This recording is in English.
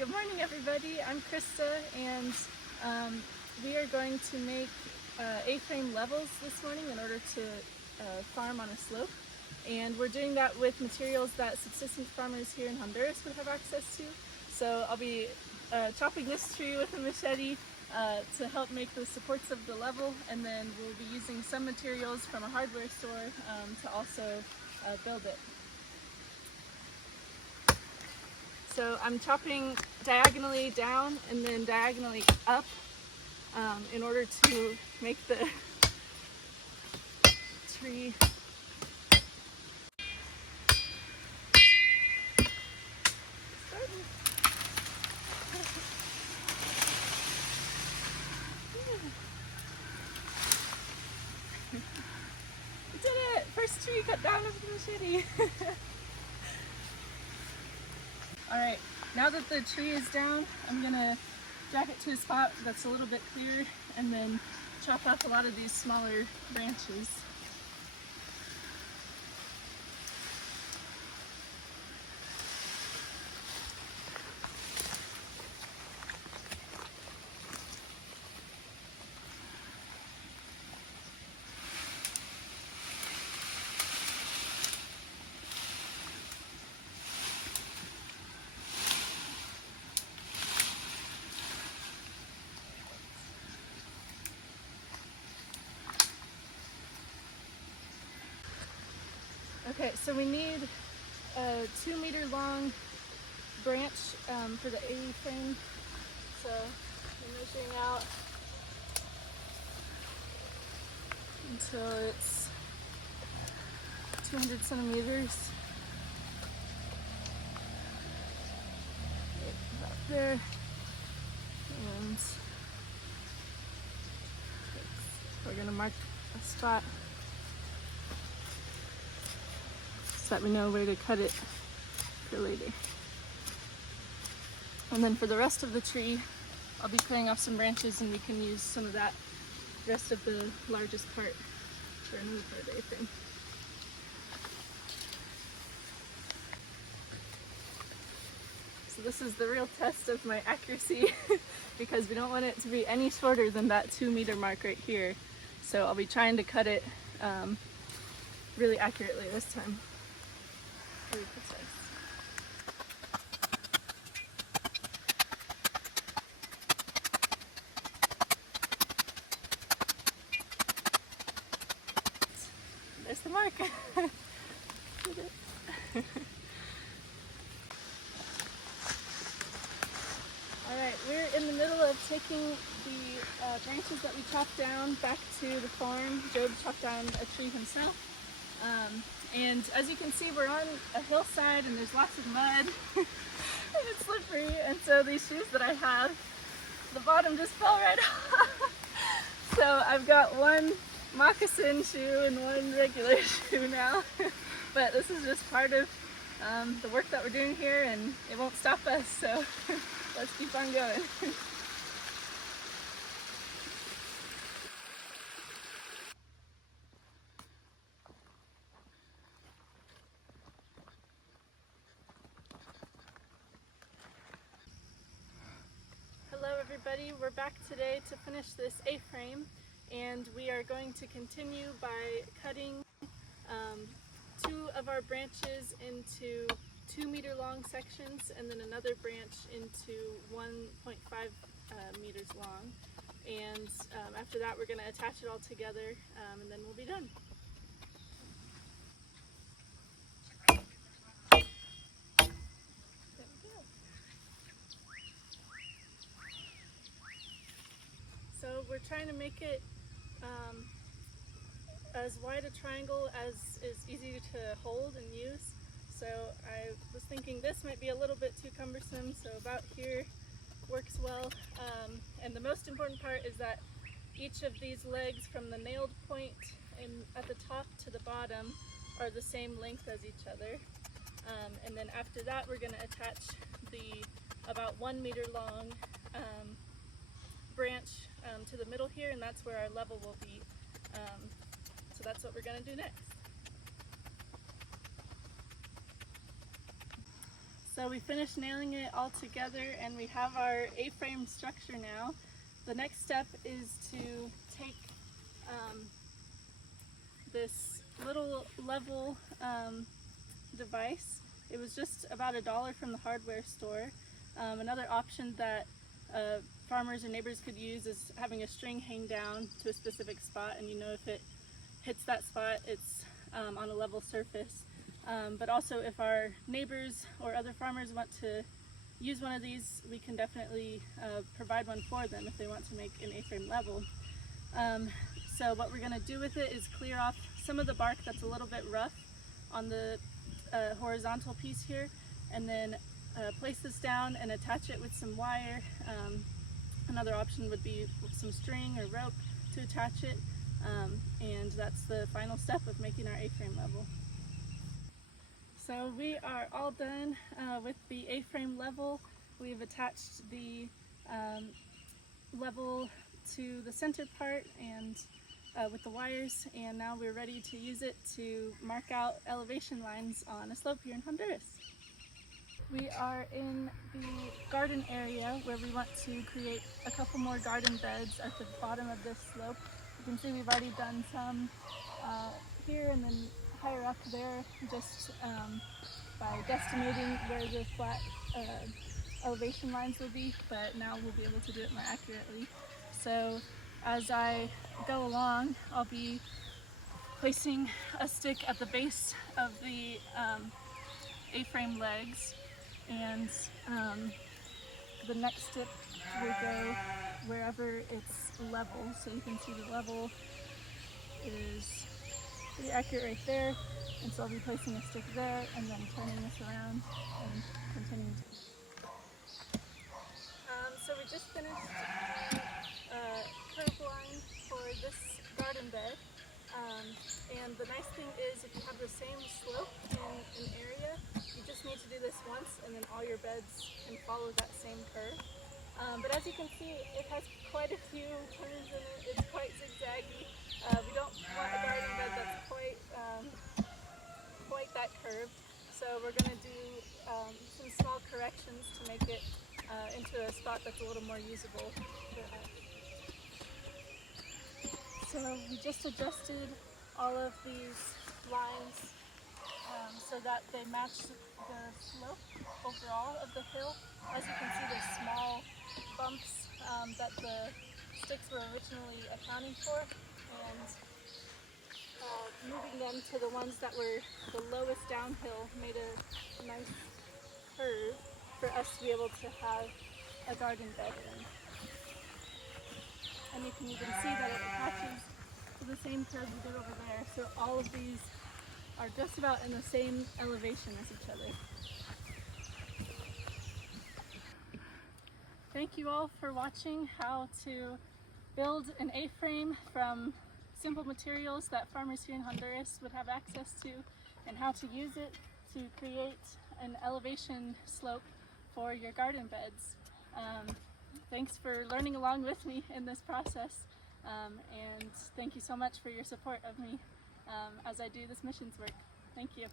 Good morning, everybody. I'm Krista, and we are going to make A-frame levels this morning in order to farm on a slope. And we're doing that with materials that subsistence farmers here in Honduras would have access to. So I'll be chopping this tree with a machete to help make the supports of the level, and then we'll be using some materials from a hardware store to also build it. So I'm chopping diagonally down and then diagonally up in order to make the tree We did it! First tree cut down with the machete. Alright, now that the tree is down, I'm gonna jack it to a spot that's a little bit clearer and then chop off a lot of these smaller branches. Okay, so we need a 2-meter long branch for the A-frame. So I'm measuring out until it's 200 centimeters. About there. And we're gonna mark a spot so that we know where to cut it for later. And then for the rest of the tree, I'll be cutting off some branches and we can use some of that rest of the largest part for another part of the A-frame. So this is the real test of my accuracy because we don't want it to be any shorter than that 2-meter mark right here. So I'll be trying to cut it really accurately this time. Very precise. There's the mark. Alright, we're in the middle of taking the branches that we chopped down back to the farm. Job chopped down a tree himself. And as you can see, we're on a hillside and there's lots of mud and it's slippery, and so these shoes that I have, the bottom just fell right off. So I've got one moccasin shoe and one regular shoe now. But this is just part of the work that we're doing here, and it won't stop us, so let's keep on going. Hello everybody, we're back today to finish this A-frame, and we are going to continue by cutting 2 of our branches into 2-meter long sections and then another branch into 1.5 meters long. And after that we're going to attach it all together and then we'll be done. So we're trying to make it as wide a triangle as is easy to hold and use. So I was thinking this might be a little bit too cumbersome, so about here works well. And the most important part is that each of these legs from the nailed point at the top to the bottom are the same length as each other. And then after that we're going to attach the about 1 meter long branch to the middle here, and that's where our level will be. So that's what we're going to do next. So we finished nailing it all together and we have our A-frame structure now. The next step is to take this little level device. It was just about $1 from the hardware store. Another option that farmers or neighbors could use is having a string hang down to a specific spot, and you know if it hits that spot, it's on a level surface. But also if our neighbors or other farmers want to use one of these, we can definitely provide one for them if they want to make an A-frame level. So what we're going to do with it is clear off some of the bark that's a little bit rough on the horizontal piece here, and then place this down and attach it with some wire. Another option would be some string or rope to attach it, and that's the final step of making our A-frame level. So we are all done with the A-frame level. We've attached the level to the center part and with the wires, and now we're ready to use it to mark out elevation lines on a slope here in Honduras. We are in the garden area where we want to create a couple more garden beds at the bottom of this slope. You can see we've already done some here and then higher up there, just by guesstimating where the flat elevation lines will be, but now we'll be able to do it more accurately. So as I go along, I'll be placing a stick at the base of the A-frame legs, and the next stick will go wherever it's level. So you can see the level is pretty accurate right there, and so I'll be placing a stick there and then turning this around and continuing to. So we just finished the curve line for this garden bed, and the nice thing is if you have the same slope in an area, you just need to do this once and then all your beds can follow that same curve. But as you can see, it has quite a few turns in it. It's quite zigzaggy. We don't want a garden bed that's quite that curved, so we're going to do some small corrections to make it into a spot that's a little more usable for us. So we just adjusted all of these lines so that they match the slope overall of the hill. As you can see, there's small bumps that the sticks were originally accounting for, and moving them to the ones that were the lowest downhill made a nice curve for us to be able to have a garden bed in. And you can even see that it attaches to the same curve we did over there. So all of these are just about in the same elevation as each other. Thank you all for watching how to build an A-frame from simple materials that farmers here in Honduras would have access to, and how to use it to create an elevation slope for your garden beds. Thanks for learning along with me in this process, and thank you so much for your support of me as I do this missions work. Thank you.